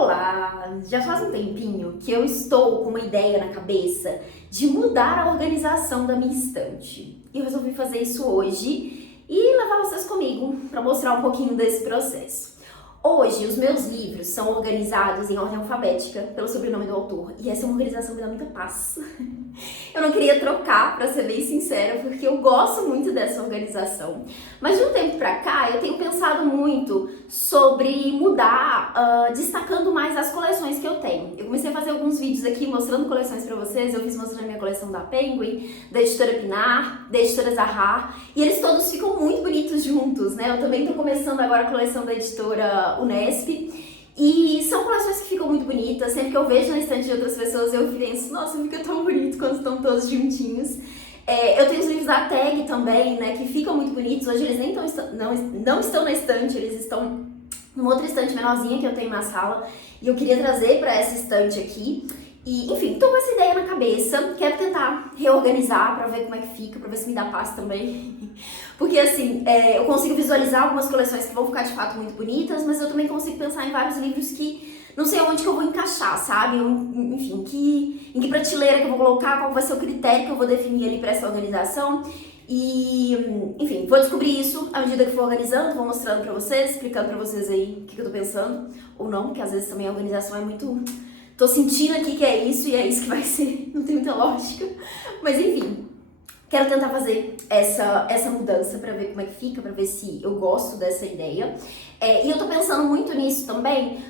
Olá! Já faz um tempinho que eu estou com uma ideia na cabeça de mudar a organização da minha estante. E eu resolvi fazer isso hoje e levar vocês comigo para mostrar um pouquinho desse processo. Hoje, os meus livros são organizados em ordem alfabética pelo sobrenome do autor e essa é uma organização que me dá muita paz. Eu não queria trocar, pra ser bem sincera, porque eu gosto muito dessa organização. Mas de um tempo pra cá, eu tenho pensado muito sobre mudar, destacando mais as coleções que eu tenho. Eu comecei a fazer alguns vídeos aqui mostrando coleções pra vocês. Eu fiz mostrando a minha coleção da Penguin, da editora Pinar, da editora Zahar. E eles todos ficam muito bonitos juntos, né? Eu também tô começando agora a coleção da editora Unesp. E são coleções que ficam muito bonitas, sempre que eu vejo na estante de outras pessoas eu penso, nossa, fica tão bonito quando estão todos juntinhos. Eu tenho os livros da Tag também, né, que ficam muito bonitos, hoje eles nem não estão na estante, eles estão numa outra estante menorzinha que eu tenho na sala, e eu queria trazer para essa estante aqui. E, enfim, tô com essa ideia na cabeça, quero tentar reorganizar pra ver como é que fica, pra ver se me dá paz também. Porque assim, eu consigo visualizar algumas coleções que vão ficar de fato muito bonitas, mas eu também consigo pensar em vários livros que não sei onde que eu vou encaixar, sabe? Enfim, em que prateleira que eu vou colocar, qual vai ser o critério que eu vou definir ali pra essa organização. E, enfim, vou descobrir isso à medida que for organizando, vou mostrando pra vocês, explicando pra vocês aí o que eu tô pensando, ou não, porque às vezes também a organização é muito... Tô sentindo aqui que é isso e é isso que vai ser, não tem muita lógica. Mas enfim, quero tentar fazer essa mudança pra ver como é que fica, pra ver se eu gosto dessa ideia. E eu tô pensando muito nisso também,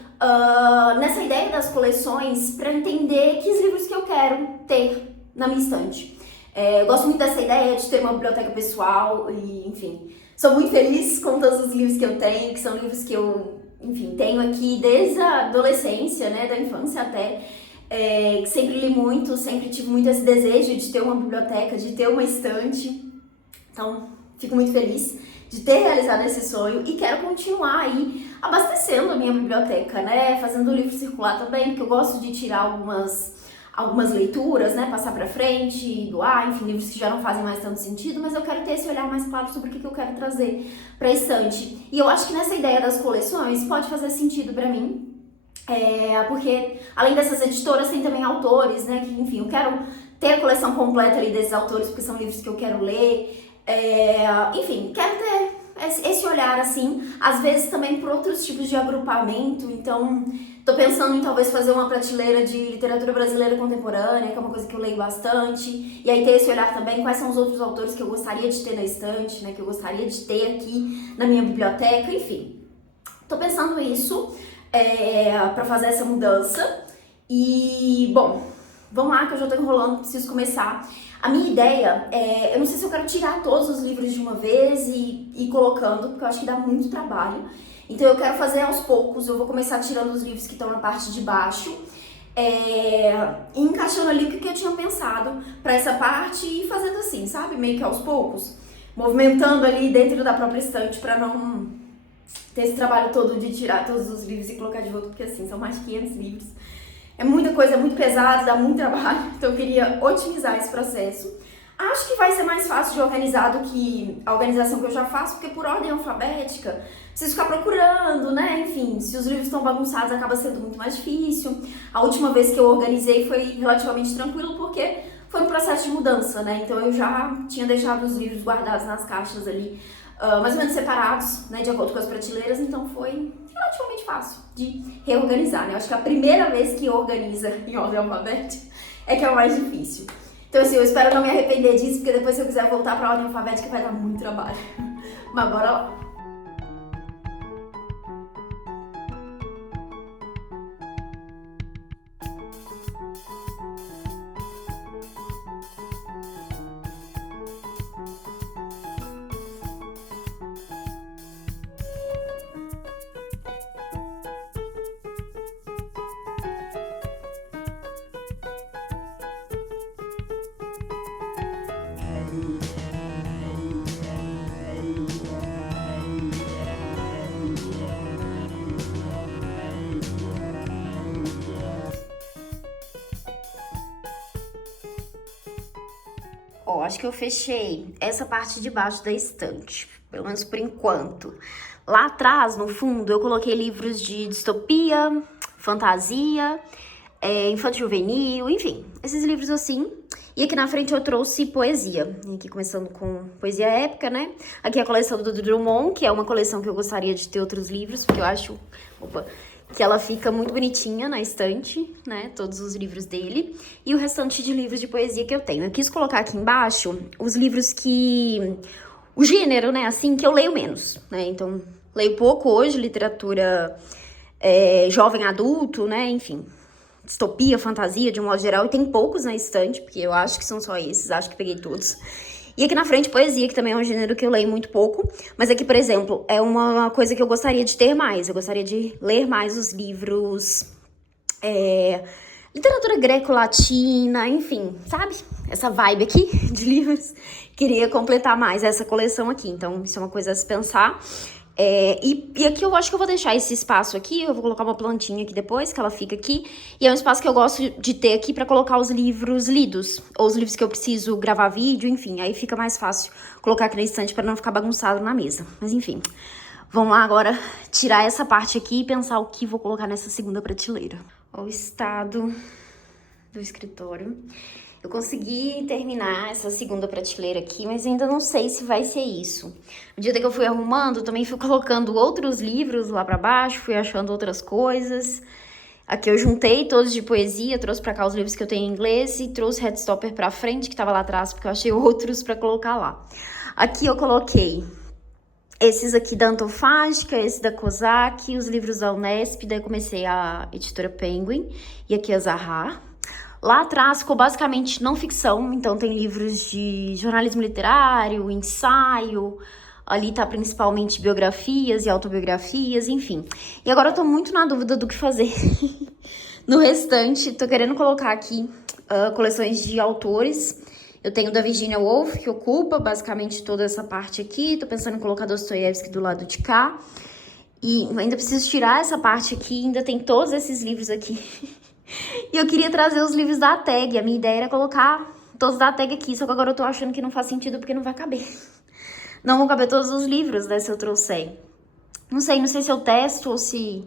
nessa ideia das coleções, pra entender que livros que eu quero ter na minha estante. Eu gosto muito dessa ideia de ter uma biblioteca pessoal e, enfim, sou muito feliz com todos os livros que eu tenho, que são livros que eu... Enfim, tenho aqui desde a adolescência, né, da infância até, sempre li muito, sempre tive muito esse desejo de ter uma biblioteca, de ter uma estante. Então, fico muito feliz de ter realizado esse sonho e quero continuar aí abastecendo a minha biblioteca, né, fazendo o livro circular também, porque eu gosto de tirar algumas leituras, né, passar pra frente, doar, enfim, livros que já não fazem mais tanto sentido, mas eu quero ter esse olhar mais claro sobre o que eu quero trazer pra estante. E eu acho que nessa ideia das coleções pode fazer sentido pra mim, porque além dessas editoras tem também autores, né, que, enfim, eu quero ter a coleção completa ali desses autores, porque são livros que eu quero ler, enfim, quero ter esse olhar, assim, às vezes também por outros tipos de agrupamento, então... Tô pensando em talvez fazer uma prateleira de literatura brasileira contemporânea, que é uma coisa que eu leio bastante, e aí ter esse olhar também, quais são os outros autores que eu gostaria de ter na estante, né, que eu gostaria de ter aqui na minha biblioteca, enfim. Tô pensando nisso, pra fazer essa mudança, e, bom, vamos lá que eu já tô enrolando, preciso começar. A minha ideia eu não sei se eu quero tirar todos os livros de uma vez e ir colocando, porque eu acho que dá muito trabalho. Então eu quero fazer aos poucos, eu vou começar tirando os livros que estão na parte de baixo, e encaixando ali o que eu tinha pensado pra essa parte e fazendo assim, sabe? Meio que aos poucos, movimentando ali dentro da própria estante pra não ter esse trabalho todo de tirar todos os livros e colocar de volta, porque assim, são mais de 500 livros. É muita coisa, é muito pesado, dá muito trabalho, então eu queria otimizar esse processo. Acho que vai ser mais fácil de organizar do que a organização que eu já faço, porque por ordem alfabética, preciso ficar procurando, né? Enfim, se os livros estão bagunçados, acaba sendo muito mais difícil. A última vez que eu organizei foi relativamente tranquilo, porque foi um processo de mudança, né? Então eu já tinha deixado os livros guardados nas caixas ali, mais ou menos separados, né? De acordo com as prateleiras, então foi relativamente fácil de reorganizar, né? Eu acho que a primeira vez que organiza em ordem alfabética é que é o mais difícil. Então assim, eu espero não me arrepender disso, porque depois se eu quiser voltar pra ordem alfabética vai dar muito trabalho. Mas bora lá! Ó, acho que eu fechei essa parte de baixo da estante, pelo menos por enquanto. Lá atrás, no fundo, eu coloquei livros de distopia, fantasia, infanto juvenil, enfim, esses livros assim. E aqui na frente eu trouxe poesia, aqui começando com poesia épica, né? Aqui é a coleção do Drummond, que é uma coleção que eu gostaria de ter outros livros, porque eu acho que ela fica muito bonitinha na estante, né? Todos os livros dele. E o restante de livros de poesia que eu tenho. Eu quis colocar aqui embaixo os livros que... o gênero, né? Assim, que eu leio menos, né? Então, leio pouco hoje, literatura jovem adulto, né? Enfim... distopia, fantasia, de um modo geral, e tem poucos na estante, porque eu acho que são só esses, acho que peguei todos. E aqui na frente, poesia, que também é um gênero que eu leio muito pouco, mas aqui, por exemplo, é uma coisa que eu gostaria de ter mais, eu gostaria de ler mais os livros, literatura greco-latina, enfim, sabe? Essa vibe aqui de livros, queria completar mais essa coleção aqui, então isso é uma coisa a se pensar. E aqui eu acho que eu vou deixar esse espaço aqui, eu vou colocar uma plantinha aqui depois, que ela fica aqui. E é um espaço que eu gosto de ter aqui pra colocar os livros lidos, ou os livros que eu preciso gravar vídeo, enfim. Aí fica mais fácil colocar aqui na estante pra não ficar bagunçado na mesa. Mas enfim, vamos lá agora tirar essa parte aqui e pensar o que vou colocar nessa segunda prateleira. Ó, o estado do escritório. Eu consegui terminar essa segunda prateleira aqui, mas ainda não sei se vai ser isso. No dia que eu fui arrumando, também fui colocando outros livros lá pra baixo, fui achando outras coisas. Aqui eu juntei todos de poesia, trouxe pra cá os livros que eu tenho em inglês e trouxe Headstopper pra frente, que tava lá atrás, porque eu achei outros pra colocar lá. Aqui eu coloquei esses aqui da Antofágica, esse da Kozak, os livros da Unesp, daí comecei a editora Penguin, e aqui a Zahar. Lá atrás ficou basicamente não ficção, então tem livros de jornalismo literário, ensaio, ali tá principalmente biografias e autobiografias, enfim. E agora eu tô muito na dúvida do que fazer. No restante, tô querendo colocar aqui coleções de autores. Eu tenho da Virginia Woolf, que ocupa basicamente toda essa parte aqui, tô pensando em colocar Dostoiévski do lado de cá. E ainda preciso tirar essa parte aqui, ainda tem todos esses livros aqui. E eu queria trazer os livros da tag. A minha ideia era colocar todos da tag aqui, só que agora eu tô achando que não faz sentido porque não vai caber. Não vão caber todos os livros, né, se eu trouxer. Não sei se eu testo ou se...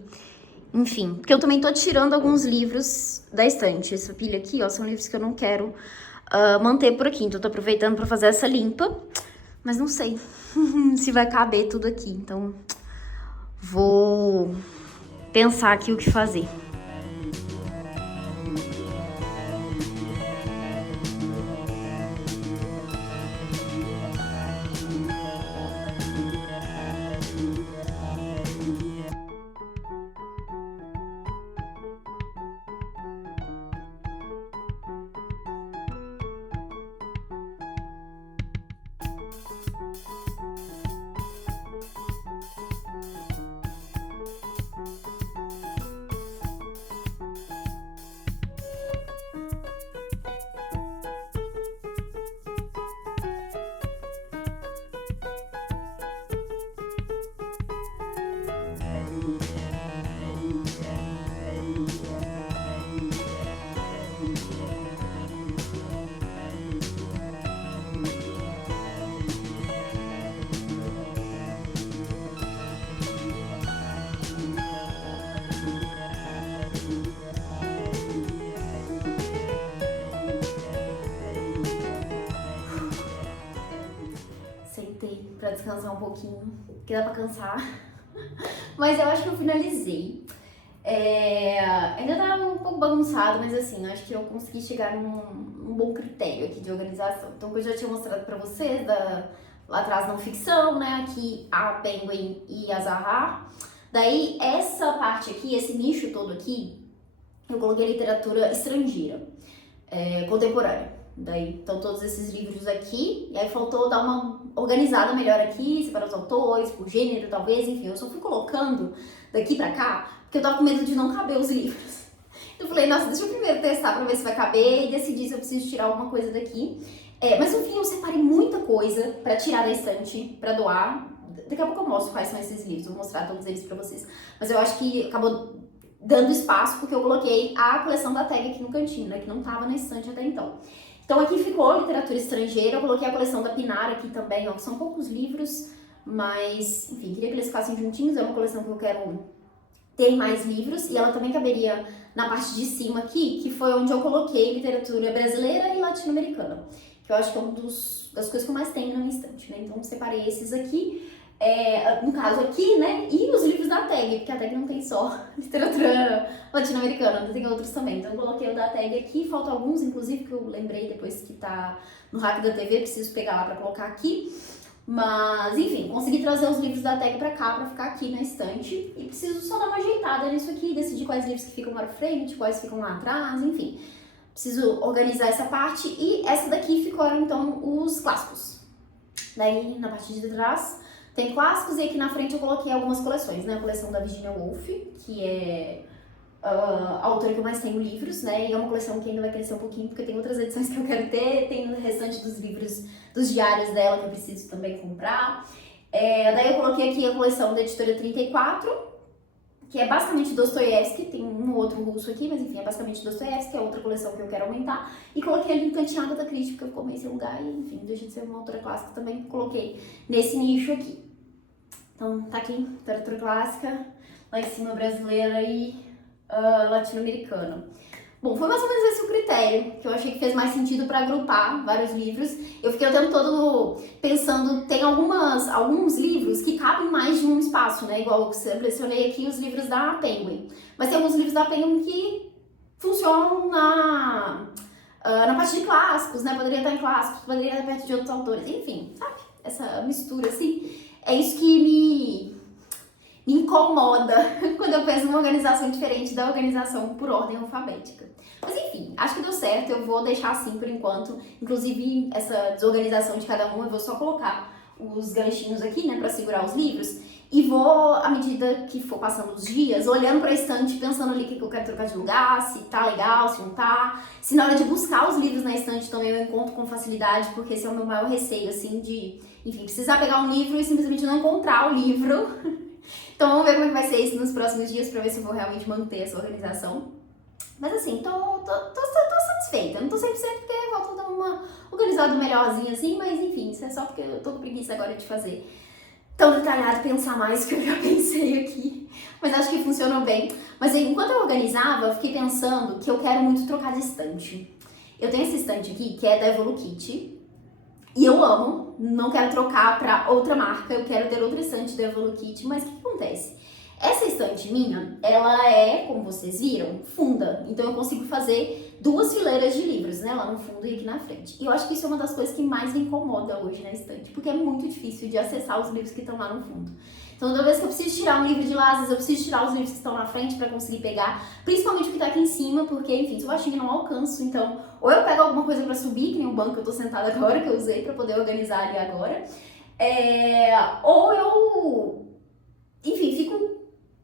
Enfim, porque eu também tô tirando alguns livros da estante. Essa pilha aqui, ó, são livros que eu não quero manter por aqui. Então eu tô aproveitando pra fazer essa limpa, mas não sei se vai caber tudo aqui. Então vou pensar aqui o que fazer. Pra descansar um pouquinho, que dá pra cansar. Mas eu acho que eu finalizei. Ainda tá um pouco bagunçado, mas assim, eu acho que eu consegui chegar num bom critério aqui de organização. Então, o que eu já tinha mostrado pra vocês, lá atrás não ficção, né? Aqui a Penguin e a Zahar. Daí, essa parte aqui, esse nicho todo aqui, eu coloquei literatura estrangeira, contemporânea. Daí estão todos esses livros aqui, e aí faltou dar uma organizada melhor aqui, separar os autores, por gênero talvez, enfim, eu só fui colocando daqui pra cá, porque eu tava com medo de não caber os livros. Eu falei, nossa, deixa eu primeiro testar pra ver se vai caber e decidir se eu preciso tirar alguma coisa daqui. Mas no fim eu separei muita coisa pra tirar da estante, pra doar. Daqui a pouco eu mostro quais são esses livros, vou mostrar todos eles pra vocês. Mas eu acho que acabou dando espaço porque eu coloquei a coleção da tag aqui no cantinho, né, que não tava na estante até então. Então aqui ficou literatura estrangeira, eu coloquei a coleção da Pinar aqui também, ó, que são poucos livros, mas, enfim, queria que eles ficassem juntinhos, é uma coleção que eu quero ter mais livros, e ela também caberia na parte de cima aqui, que foi onde eu coloquei literatura brasileira e latino-americana, que eu acho que é das coisas que eu mais tenho na minha estante, né? Então, separei esses aqui, no caso aqui, né? E os livros da tag, porque a tag não tem só literatura latino-americana, tem outros também. Então, eu coloquei o da tag aqui, faltam alguns, inclusive, que eu lembrei depois que tá no Hack da TV, preciso pegar lá pra colocar aqui. Mas, enfim, consegui trazer os livros da tag pra cá, pra ficar aqui na estante. E preciso só dar uma ajeitada nisso aqui, decidir quais livros que ficam lá pra frente, quais ficam lá atrás, enfim. Preciso organizar essa parte. E essa daqui ficaram, então, os clássicos. Daí, na parte de trás, tem clássicos, e aqui na frente eu coloquei algumas coleções, né? A coleção da Virginia Woolf, que é a autora que eu mais tenho livros, né? E é uma coleção que ainda vai crescer um pouquinho, porque tem outras edições que eu quero ter, tem o restante dos livros, dos diários dela que eu preciso também comprar. Daí eu coloquei aqui a coleção da Editora 34, que é basicamente Dostoiévski, tem um outro russo aqui, mas enfim, é basicamente Dostoiévski, que é outra coleção que eu quero aumentar. E coloquei ali Encanteada da Christie, porque ficou meio esse lugar, e enfim, deixa de ser uma autora clássica também, coloquei nesse nicho aqui. Então tá aqui, literatura clássica, lá em cima brasileira e latino-americana. Bom, foi mais ou menos esse o critério, que eu achei que fez mais sentido para agrupar vários livros. Eu fiquei o tempo todo pensando, tem alguns livros que cabem mais de um espaço, né? Igual eu selecionei aqui os livros da Penguin. Mas tem alguns livros da Penguin que funcionam na parte de clássicos, né? Poderia estar em clássicos, poderia estar perto de outros autores, enfim, sabe? Essa mistura, assim, é isso que me incomoda quando eu penso numa organização diferente da organização por ordem alfabética. Mas enfim, acho que deu certo, eu vou deixar assim por enquanto. Inclusive, essa desorganização de cada um, eu vou só colocar os ganchinhos aqui, né, pra segurar os livros. E vou, à medida que for passando os dias, olhando pra estante, pensando ali o que eu quero trocar de lugar, se tá legal, se não tá. Se na hora de buscar os livros na estante também eu encontro com facilidade, porque esse é o meu maior receio, assim, de, enfim, precisar pegar um livro e simplesmente não encontrar o livro. Então vamos ver como é que vai ser isso nos próximos dias pra ver se eu vou realmente manter essa organização. Mas assim, tô satisfeita. Não tô 100% porque falta dar uma organizada melhorzinha assim, mas enfim, isso é só porque eu tô com preguiça agora de fazer tão detalhado, pensar mais que eu já pensei aqui. Mas acho que funcionou bem. Mas enquanto eu organizava, eu fiquei pensando que eu quero muito trocar de estante. Eu tenho essa estante aqui, que é da Evolukit, e eu amo, não quero trocar pra outra marca, eu quero ter outra estante da Evolukit, mas o que acontece? Essa estante minha, ela é, como vocês viram, funda, então eu consigo fazer 2 fileiras de livros, né, lá no fundo e aqui na frente. E eu acho que isso é uma das coisas que mais me incomoda hoje na estante, porque é muito difícil de acessar os livros que estão lá no fundo. Então, toda vez que eu preciso tirar um livro de lá, às vezes eu preciso tirar os livros que estão na frente pra conseguir pegar, principalmente o que tá aqui em cima, porque, enfim, sou baixinha e não alcanço, então, ou eu pego alguma coisa pra subir, que nem o banco que eu tô sentada agora, que eu usei pra poder organizar ali agora, ou eu, enfim, fico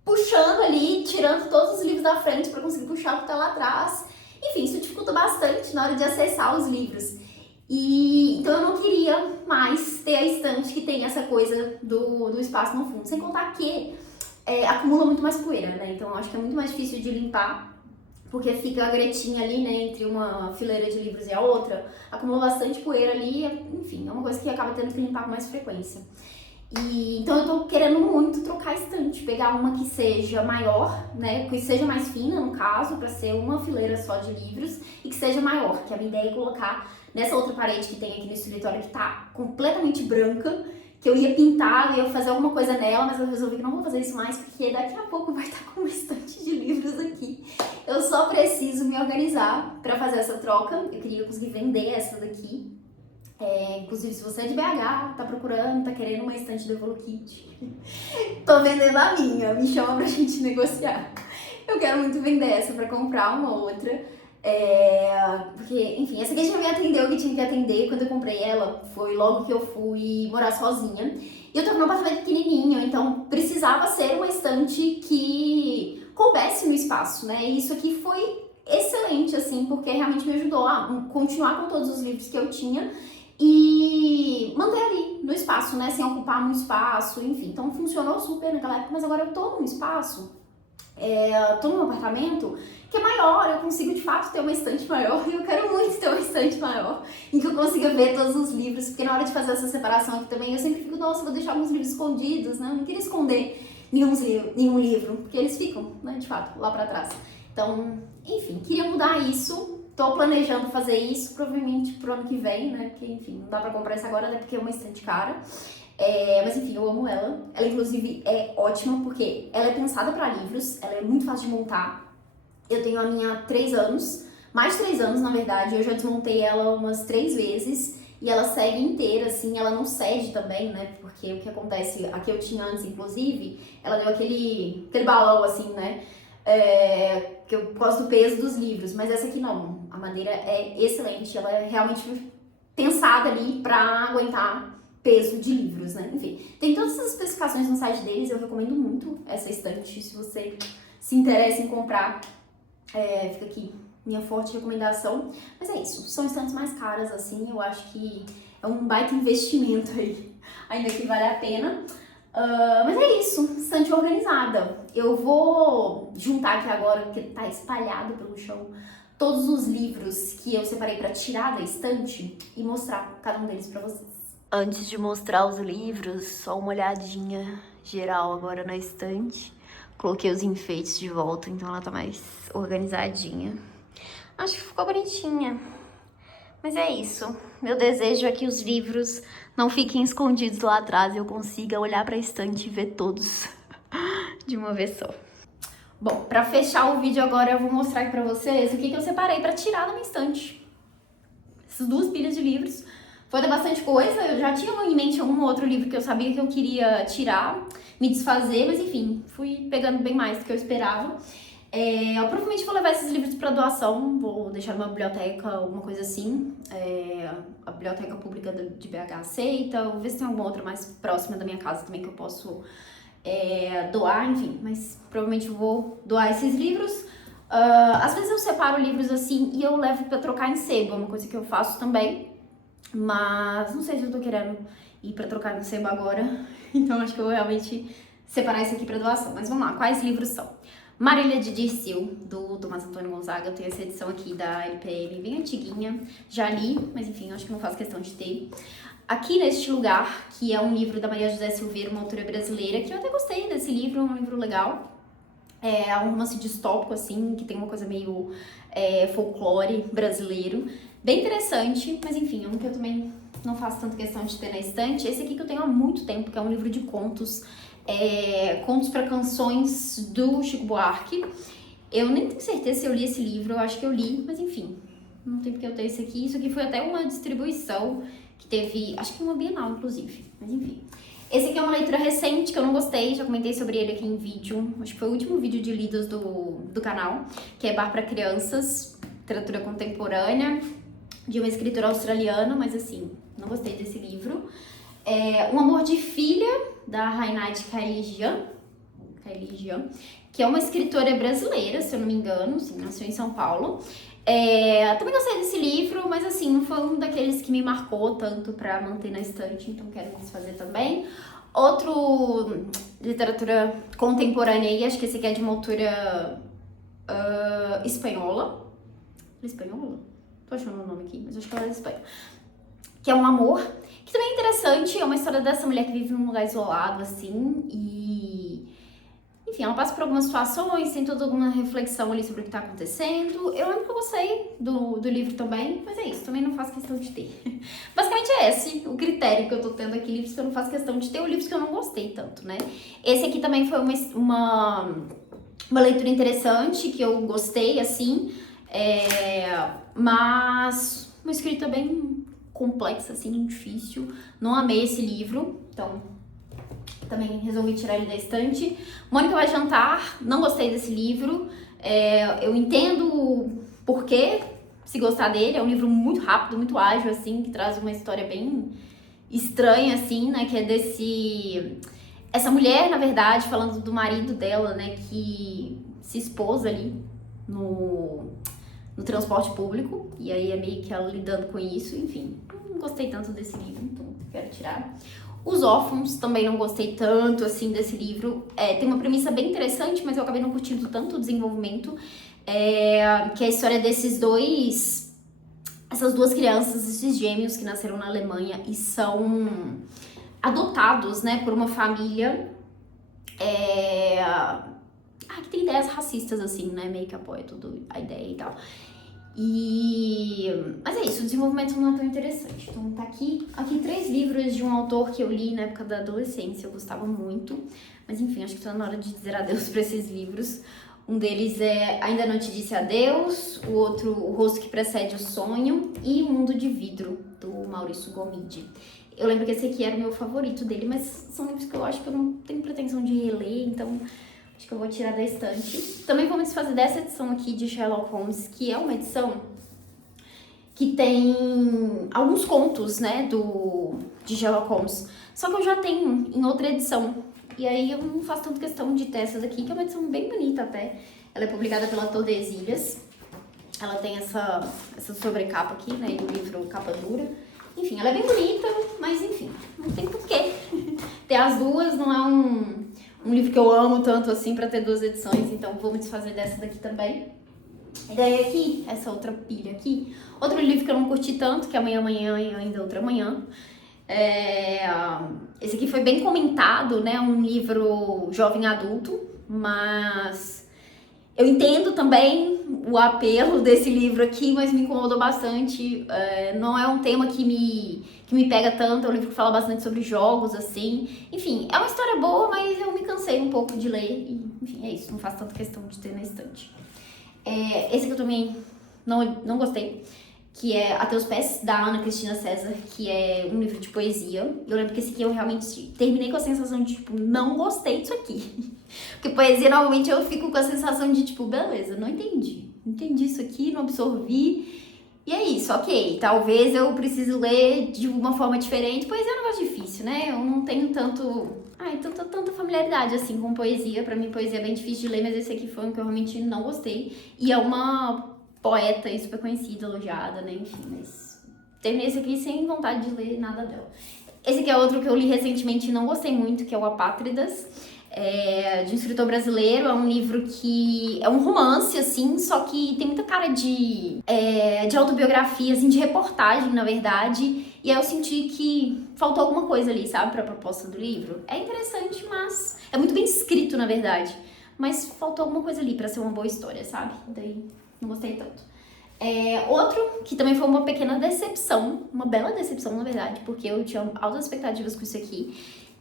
puxando ali, tirando todos os livros da frente pra conseguir puxar o que tá lá atrás. Enfim, isso dificulta bastante na hora de acessar os livros. Então eu não queria mais ter a estante que tem essa coisa do espaço no fundo. Sem contar que acumula muito mais poeira, né? Então eu acho que é muito mais difícil de limpar, porque fica a gretinha ali, né, entre uma fileira de livros e a outra. Acumula bastante poeira ali, enfim, é uma coisa que acaba tendo que limpar com mais frequência. Então eu tô querendo muito trocar a estante, pegar uma que seja maior, né, que seja mais fina no caso, pra ser uma fileira só de livros e que seja maior, que a minha ideia é colocar nessa outra parede que tem aqui no escritório que tá completamente branca, que eu ia pintar, eu ia fazer alguma coisa nela, mas eu resolvi que não vou fazer isso mais, porque daqui a pouco vai estar com uma estante de livros aqui. Eu só preciso me organizar pra fazer essa troca, eu queria conseguir vender essa daqui. Inclusive, se você é de BH, tá procurando, tá querendo uma estante do Evolukit, tô vendendo a minha, me chama pra gente negociar. Eu quero muito vender essa pra comprar uma outra, porque, enfim, essa aqui já me atendeu o que tinha que atender. Quando eu comprei ela, foi logo que eu fui morar sozinha. E eu tô num apartamento pequenininho, então precisava ser uma estante que coubesse no espaço, né? E isso aqui foi excelente, assim, porque realmente me ajudou a continuar com todos os livros que eu tinha e manter ali no espaço, né, sem ocupar muito espaço, enfim. Então funcionou super naquela época, mas agora eu tô num espaço, tô num apartamento que é maior, eu consigo de fato ter uma estante maior e eu quero muito ter uma estante maior em que eu consiga ver todos os livros, porque na hora de fazer essa separação aqui também eu sempre fico, nossa, vou deixar alguns livros escondidos, né, eu não queria esconder nenhum livro, porque eles ficam, né, de fato, lá pra trás. Então, enfim, queria mudar isso, tô planejando fazer isso, provavelmente pro ano que vem, né, porque, enfim, não dá pra comprar isso agora, né, porque é uma estante cara. Mas enfim, eu amo ela. Ela, inclusive, é ótima, porque ela é pensada pra livros, ela é muito fácil de montar. Eu tenho a minha há 3 anos, mais de 3 anos, na verdade, eu já desmontei ela umas 3 vezes, e ela segue inteira, assim, ela não cede também, né, porque o que acontece, a que eu tinha antes, inclusive, ela deu aquele balão, assim, né, que eu gosto do peso dos livros, mas essa aqui não, a madeira é excelente, ela é realmente pensada ali pra aguentar peso de livros, né, enfim. Tem todas essas especificações no site deles, eu recomendo muito essa estante, se você se interessa em comprar, fica aqui minha forte recomendação. Mas é isso, são estantes mais caras, assim, eu acho que é um baita investimento aí, ainda que vale a pena. Mas é isso, estante organizada. Eu vou juntar aqui agora, porque tá espalhado pelo chão, todos os livros que eu separei pra tirar da estante e mostrar cada um deles pra vocês. Antes de mostrar os livros, só uma olhadinha geral agora na estante. Coloquei os enfeites de volta, então ela tá mais organizadinha. Acho que ficou bonitinha. Mas é isso. Meu desejo é que os livros não fiquem escondidos lá atrás e eu consiga olhar pra estante e ver todos de uma vez só. Bom, pra fechar o vídeo agora, eu vou mostrar aqui pra vocês o que eu separei pra tirar da minha estante. Essas 2 pilhas de livros. Foi até bastante coisa, eu já tinha em mente algum outro livro que eu sabia que eu queria tirar, me desfazer, mas enfim, fui pegando bem mais do que eu esperava. Eu provavelmente vou levar esses livros para doação, vou deixar numa biblioteca, alguma coisa assim. A biblioteca pública de BH aceita, vou ver se tem alguma outra mais próxima da minha casa também que eu posso doar, enfim, mas provavelmente vou doar esses livros. Às vezes eu separo livros assim e eu levo para trocar em sebo, é uma coisa que eu faço também. Mas não sei se eu tô querendo ir pra trocar no sebo agora, então acho que eu vou realmente separar isso aqui pra doação. Mas vamos lá, quais livros são? Marília de Dirceu, do Tomás Antônio Gonzaga. Eu tenho essa edição aqui da LPM, bem antiguinha, já li, mas enfim, acho que não faço questão de ter. Aqui Neste Lugar, que é um livro da Maria José Silveira, uma autora brasileira, que eu até gostei desse livro, é um livro legal. É um romance distópico, assim, que tem uma coisa meio folclore brasileiro. Bem interessante, mas enfim, um que eu também não faço tanta questão de ter na estante. Esse aqui que eu tenho há muito tempo, que é um livro de contos, Contos para Canções, do Chico Buarque. Eu nem tenho certeza se eu li esse livro, eu acho que eu li, mas enfim, não tem porque eu ter esse aqui. Isso aqui foi até uma distribuição que teve, acho que uma Bienal, inclusive, mas enfim. Esse aqui é uma leitura recente que eu não gostei, já comentei sobre ele aqui em vídeo, acho que foi o último vídeo de lidos do canal, que é Bar para Crianças, literatura contemporânea, de uma escritora australiana, mas assim, não gostei desse livro. Um Amor de Filha, da Rainate Kailijian, que é uma escritora brasileira, se eu não me engano, assim, nasceu em São Paulo. Também gostei desse livro, mas assim, não foi um daqueles que me marcou tanto pra manter na estante, então quero desfazer também. Outro, literatura contemporânea aí, acho que esse aqui é de uma autora espanhola. Espanhola? Tô achando o nome aqui, mas acho que ela é de Espanha. Que é Um Amor, que também é interessante, é uma história dessa mulher que vive num lugar isolado, assim, e... Enfim, ela passa por algumas situações, tem toda alguma reflexão ali sobre o que tá acontecendo. Eu lembro que eu gostei do livro também, mas é isso, também não faço questão de ter. Basicamente é esse o critério que eu tô tendo aqui, livros que eu não faço questão de ter, ou livros que eu não gostei tanto, né? Esse aqui também foi uma leitura interessante, que eu gostei, assim, mas uma escrita bem complexa, assim, difícil. Não amei esse livro, então também resolvi tirar ele da estante. Mônica Vai Jantar, não gostei desse livro. Eu entendo por quê, se gostar dele. É um livro muito rápido, muito ágil, assim, que traz uma história bem estranha, assim, né? Que é essa mulher, na verdade, falando do marido dela, né? Que se expôs ali no transporte público. E aí é meio que ela lidando com isso, enfim. Não gostei tanto desse livro, então quero tirar. Os Órfãos, também não gostei tanto, assim, desse livro. Tem uma premissa bem interessante, mas eu acabei não curtindo tanto o desenvolvimento. Que é a história essas 2 crianças, esses gêmeos que nasceram na Alemanha e são adotados, né, por uma família Que tem ideias racistas, assim, né? Meio que apoia tudo a ideia e tal. Mas é isso, o desenvolvimento não é tão interessante. Então tá aqui 3 livros de um autor que eu li na época da adolescência, eu gostava muito. Mas enfim, acho que tá na hora de dizer adeus pra esses livros. Um deles é Ainda Não Te Disse Adeus, o outro O Rosto que Precede o Sonho e O Mundo de Vidro, do Maurício Gomide. Eu lembro que esse aqui era o meu favorito dele, mas são livros que eu acho que eu não tenho pretensão de reler, então acho que eu vou tirar da estante. Também vou me desfazer dessa edição aqui de Sherlock Holmes, que é uma edição que tem alguns contos, né, de Sherlock Holmes. Só que eu já tenho em outra edição. E aí eu não faço tanto questão de ter essa daqui, que é uma edição bem bonita até. Ela é publicada pela Tordesilhas. Ela tem essa sobrecapa aqui, né, e o livro capa dura. Enfim, ela é bem bonita, mas enfim, não tem porquê ter as duas, não é um livro que eu amo tanto assim pra ter 2 edições, então vou me desfazer dessa daqui também. E daí aqui, essa outra pilha aqui, outro livro que eu não curti tanto, que é Amanhã, Amanhã e Ainda Outra Manhã. Esse aqui foi bem comentado, né, um livro jovem adulto, mas eu entendo também o apelo desse livro aqui, mas me incomodou bastante. Não é um tema que me pega tanto, é um livro que fala bastante sobre jogos, assim. Enfim, é uma história boa, mas eu me cansei um pouco de ler. E, enfim, é isso, não faço tanta questão de ter na estante. Esse aqui eu também não gostei, que é A Teus Pés, da Ana Cristina César, que é um livro de poesia. Eu lembro que esse aqui eu realmente terminei com a sensação de, tipo, não gostei disso aqui. Porque poesia, normalmente, eu fico com a sensação de, tipo, beleza, não entendi isso aqui, não absorvi. E é isso, ok, talvez eu precise ler de uma forma diferente. Poesia é um negócio difícil, né? Eu não tenho tanta familiaridade, assim, com poesia. Pra mim, poesia é bem difícil de ler, mas esse aqui foi um que eu realmente não gostei. E é uma poeta aí super conhecida, elogiada, né? Enfim, mas terminei esse aqui sem vontade de ler nada dela. Esse aqui é outro que eu li recentemente e não gostei muito, que é o Apátridas, de um escritor brasileiro. É um livro que é um romance, assim, só que tem muita cara de autobiografia, assim, de reportagem, na verdade. E aí eu senti que faltou alguma coisa ali, sabe, pra proposta do livro. É interessante, mas é muito bem escrito, na verdade. Mas faltou alguma coisa ali pra ser uma boa história, sabe? Daí não gostei tanto. Outro que também foi uma pequena decepção, uma bela decepção, na verdade, porque eu tinha altas expectativas com isso aqui.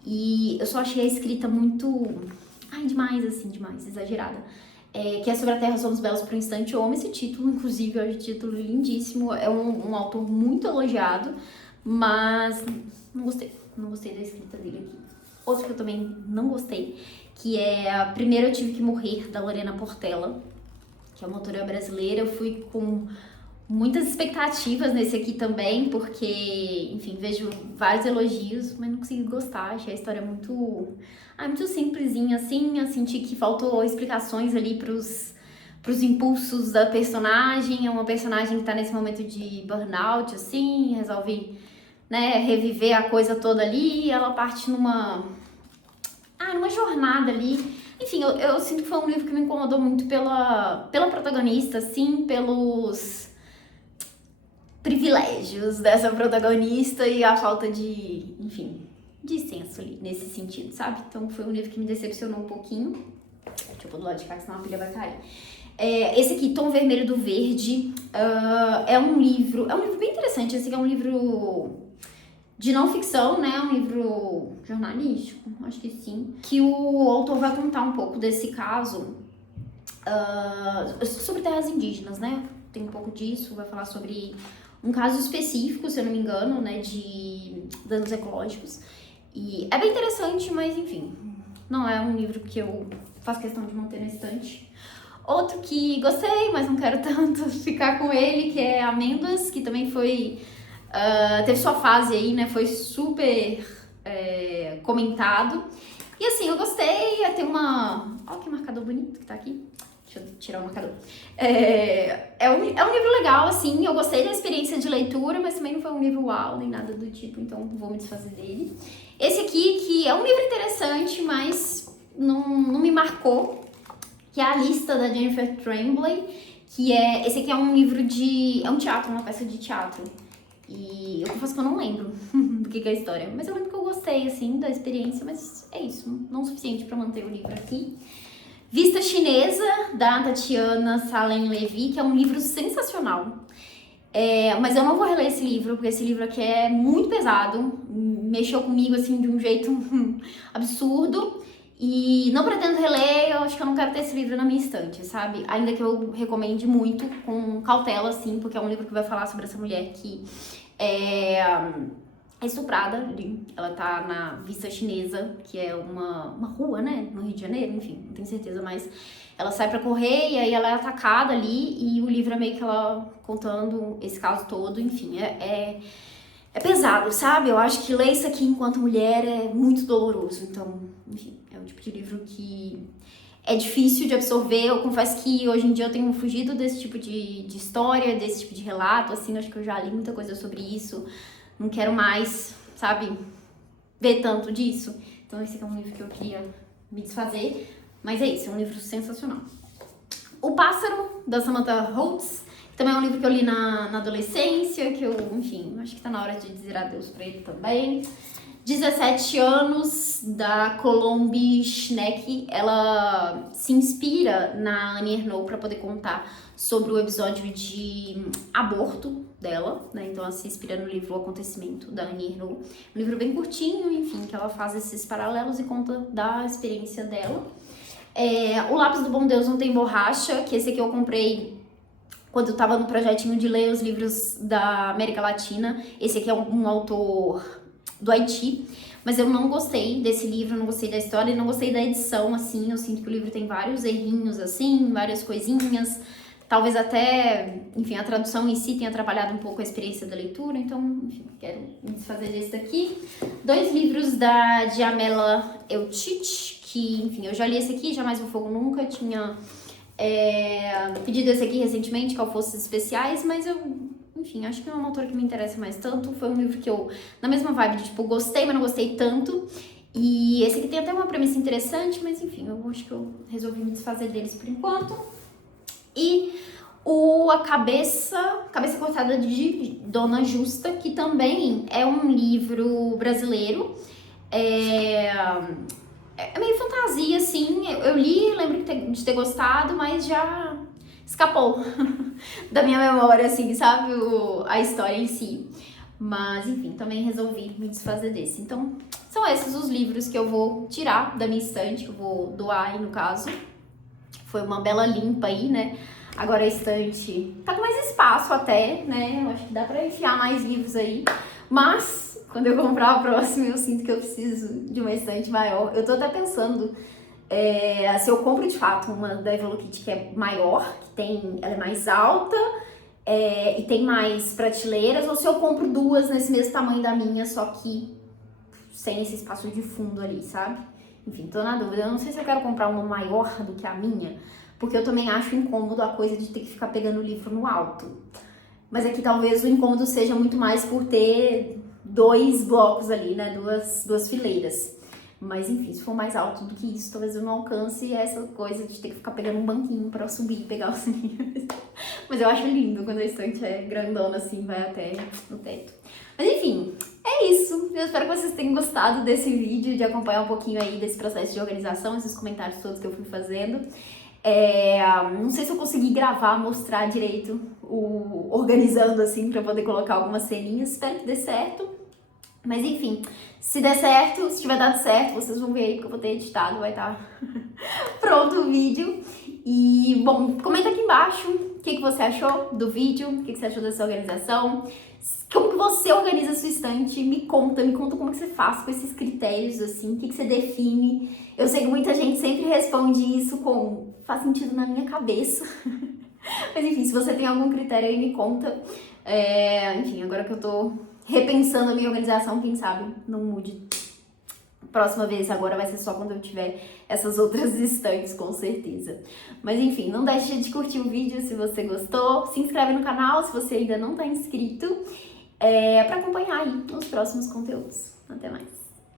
E eu só achei a escrita muito... demais, exagerada. Que é Sobre a Terra Somos Belos por um Instante. Eu amo esse título, inclusive, eu acho o título lindíssimo. É um autor muito elogiado, mas não gostei da escrita dele aqui. Outro que eu também não gostei, que é Primeiro Eu Tive Que Morrer, da Lorena Portela, que é uma autora brasileira. Eu fui com muitas expectativas nesse aqui também, porque, enfim, vejo vários elogios, mas não consegui gostar. Achei a história muito simplesinha, assim. Eu senti que faltou explicações ali pros impulsos da personagem. É uma personagem que tá nesse momento de burnout, assim, resolve, né, reviver a coisa toda ali, e ela parte numa jornada ali. Enfim, eu sinto que foi um livro que me incomodou muito pela protagonista, assim, pelos privilégios dessa protagonista e a falta de, enfim, de senso ali, nesse sentido, sabe? Então foi um livro que me decepcionou um pouquinho. Deixa eu pôr do lado de cá, que senão a pilha vai cair. Esse aqui, Tom Vermelho do Verde, é um livro bem interessante. Esse aqui é um livro de não ficção, né? Um livro jornalístico, acho que sim. Que o autor vai contar um pouco desse caso sobre terras indígenas, né? Tem um pouco disso, vai falar sobre um caso específico, se eu não me engano, né? De danos ecológicos. E é bem interessante, mas enfim, não é um livro que eu faço questão de manter na estante. Outro que gostei, mas não quero tanto ficar com ele, que é Amêndoas, que também foi... teve sua fase aí, né? Foi super comentado. E assim, eu gostei. Tem uma... Olha que marcador bonito que tá aqui. Deixa eu tirar o marcador. É um livro legal, assim. Eu gostei da experiência de leitura, mas também não foi um livro uau, nem nada do tipo. Então, vou me desfazer dele. Esse aqui, que é um livro interessante, mas não me marcou, que é A Lista, da Jennifer Tremblay. Esse aqui é um livro de... É um teatro, uma peça de teatro. E eu confesso que eu não lembro do que é a história, mas eu lembro que eu gostei, assim, da experiência, mas é isso, não o suficiente pra manter o livro aqui. Vista Chinesa, da Tatiana Salem Levy, que é um livro sensacional. Mas eu não vou reler esse livro, porque esse livro aqui é muito pesado, mexeu comigo, assim, de um jeito absurdo. E não pretendo reler, eu acho que eu não quero ter esse livro na minha estante, sabe? Ainda que eu recomende muito, com cautela, assim, porque é um livro que vai falar sobre essa mulher que é estuprada ali. Ela tá na Vista Chinesa, que é uma rua, né, no Rio de Janeiro, enfim, não tenho certeza, mas ela sai pra correr e aí ela é atacada ali e o livro é meio que ela contando esse caso todo, enfim, é pesado, sabe? Eu acho que ler isso aqui enquanto mulher é muito doloroso, então, enfim, é um tipo de livro que é difícil de absorver. Eu confesso que hoje em dia eu tenho fugido desse tipo de história, desse tipo de relato, assim, acho que eu já li muita coisa sobre isso, não quero mais, sabe, ver tanto disso. Então esse aqui é um livro que eu queria me desfazer, mas é isso, é um livro sensacional. O Pássaro, da Samantha Holtz, que também é um livro que eu li na adolescência, que eu, enfim, acho que tá na hora de dizer adeus pra ele também. 17 anos, da Colombe Schneck. Ela se inspira na Annie Ernaux para poder contar sobre o episódio de aborto dela, né? Então ela se inspira no livro O Acontecimento, da Annie Ernaux. Um livro bem curtinho, enfim, que ela faz esses paralelos e conta da experiência dela. O Lápis do Bom Deus Não Tem Borracha, que esse aqui eu comprei quando eu tava no projetinho de ler os livros da América Latina. Esse aqui é um autor do Haiti, mas eu não gostei desse livro, não gostei da história, não gostei da edição, assim, eu sinto que o livro tem vários errinhos, assim, várias coisinhas, talvez até, enfim, a tradução em si tenha atrapalhado um pouco a experiência da leitura, então, enfim, quero me desfazer desse daqui. 2 livros da Djamila Eutich, que, enfim, eu já li esse aqui, Jamais Vou Fogo Nunca, tinha pedido esse aqui recentemente, que é o Forças Especiais, mas enfim, acho que não é uma autora que me interessa mais tanto. Foi um livro que eu, na mesma vibe de, tipo, gostei, mas não gostei tanto. E esse aqui tem até uma premissa interessante, mas enfim, eu acho que eu resolvi me desfazer deles por enquanto. E A Cabeça Cortada de Dona Justa, que também é um livro brasileiro. É meio fantasia, assim. Eu li, lembro de ter gostado, mas já escapou da minha memória, assim, sabe? A história em si. Mas, enfim, também resolvi me desfazer desse. Então, são esses os livros que eu vou tirar da minha estante, que eu vou doar aí, no caso. Foi uma bela limpa aí, né? Agora a estante tá com mais espaço até, né? Eu acho que dá pra enfiar mais livros aí. Mas, quando eu comprar a próxima, eu sinto que eu preciso de uma estante maior. Eu tô até pensando se eu compro de fato uma da Evolukit que é maior, ela é mais alta e tem mais prateleiras, ou se eu compro 2 nesse mesmo tamanho da minha, só que sem esse espaço de fundo ali, sabe? Enfim, tô na dúvida. Eu não sei se eu quero comprar uma maior do que a minha, porque eu também acho incômodo a coisa de ter que ficar pegando o livro no alto. Mas aqui talvez o incômodo seja muito mais por ter 2 blocos ali, né? Duas fileiras. Mas enfim, se for mais alto do que isso, talvez eu não alcance essa coisa de ter que ficar pegando um banquinho pra subir e pegar os livros. Mas eu acho lindo quando a estante é grandona assim, vai até no teto. Mas enfim, é isso. Eu espero que vocês tenham gostado desse vídeo, de acompanhar um pouquinho aí desse processo de organização, esses comentários todos que eu fui fazendo. Não sei se eu consegui gravar, mostrar direito organizando assim, pra poder colocar algumas ceninhas. Espero que dê certo. Mas enfim, se der certo, se tiver dado certo, vocês vão ver aí que eu vou ter editado, vai estar pronto o vídeo. E, bom, comenta aqui embaixo o que você achou do vídeo, o que você achou dessa organização, como que você organiza a sua estante, me conta como que você faz com esses critérios, assim, o que você define. Eu sei que muita gente sempre responde isso com, faz sentido na minha cabeça. Mas enfim, se você tem algum critério aí, me conta. Enfim, agora que eu tô repensando a minha organização, quem sabe não mude. Próxima vez agora vai ser só quando eu tiver essas outras estantes, com certeza. Mas enfim, não deixe de curtir o vídeo se você gostou. Se inscreve no canal se você ainda não tá inscrito, para acompanhar aí os próximos conteúdos. Até mais!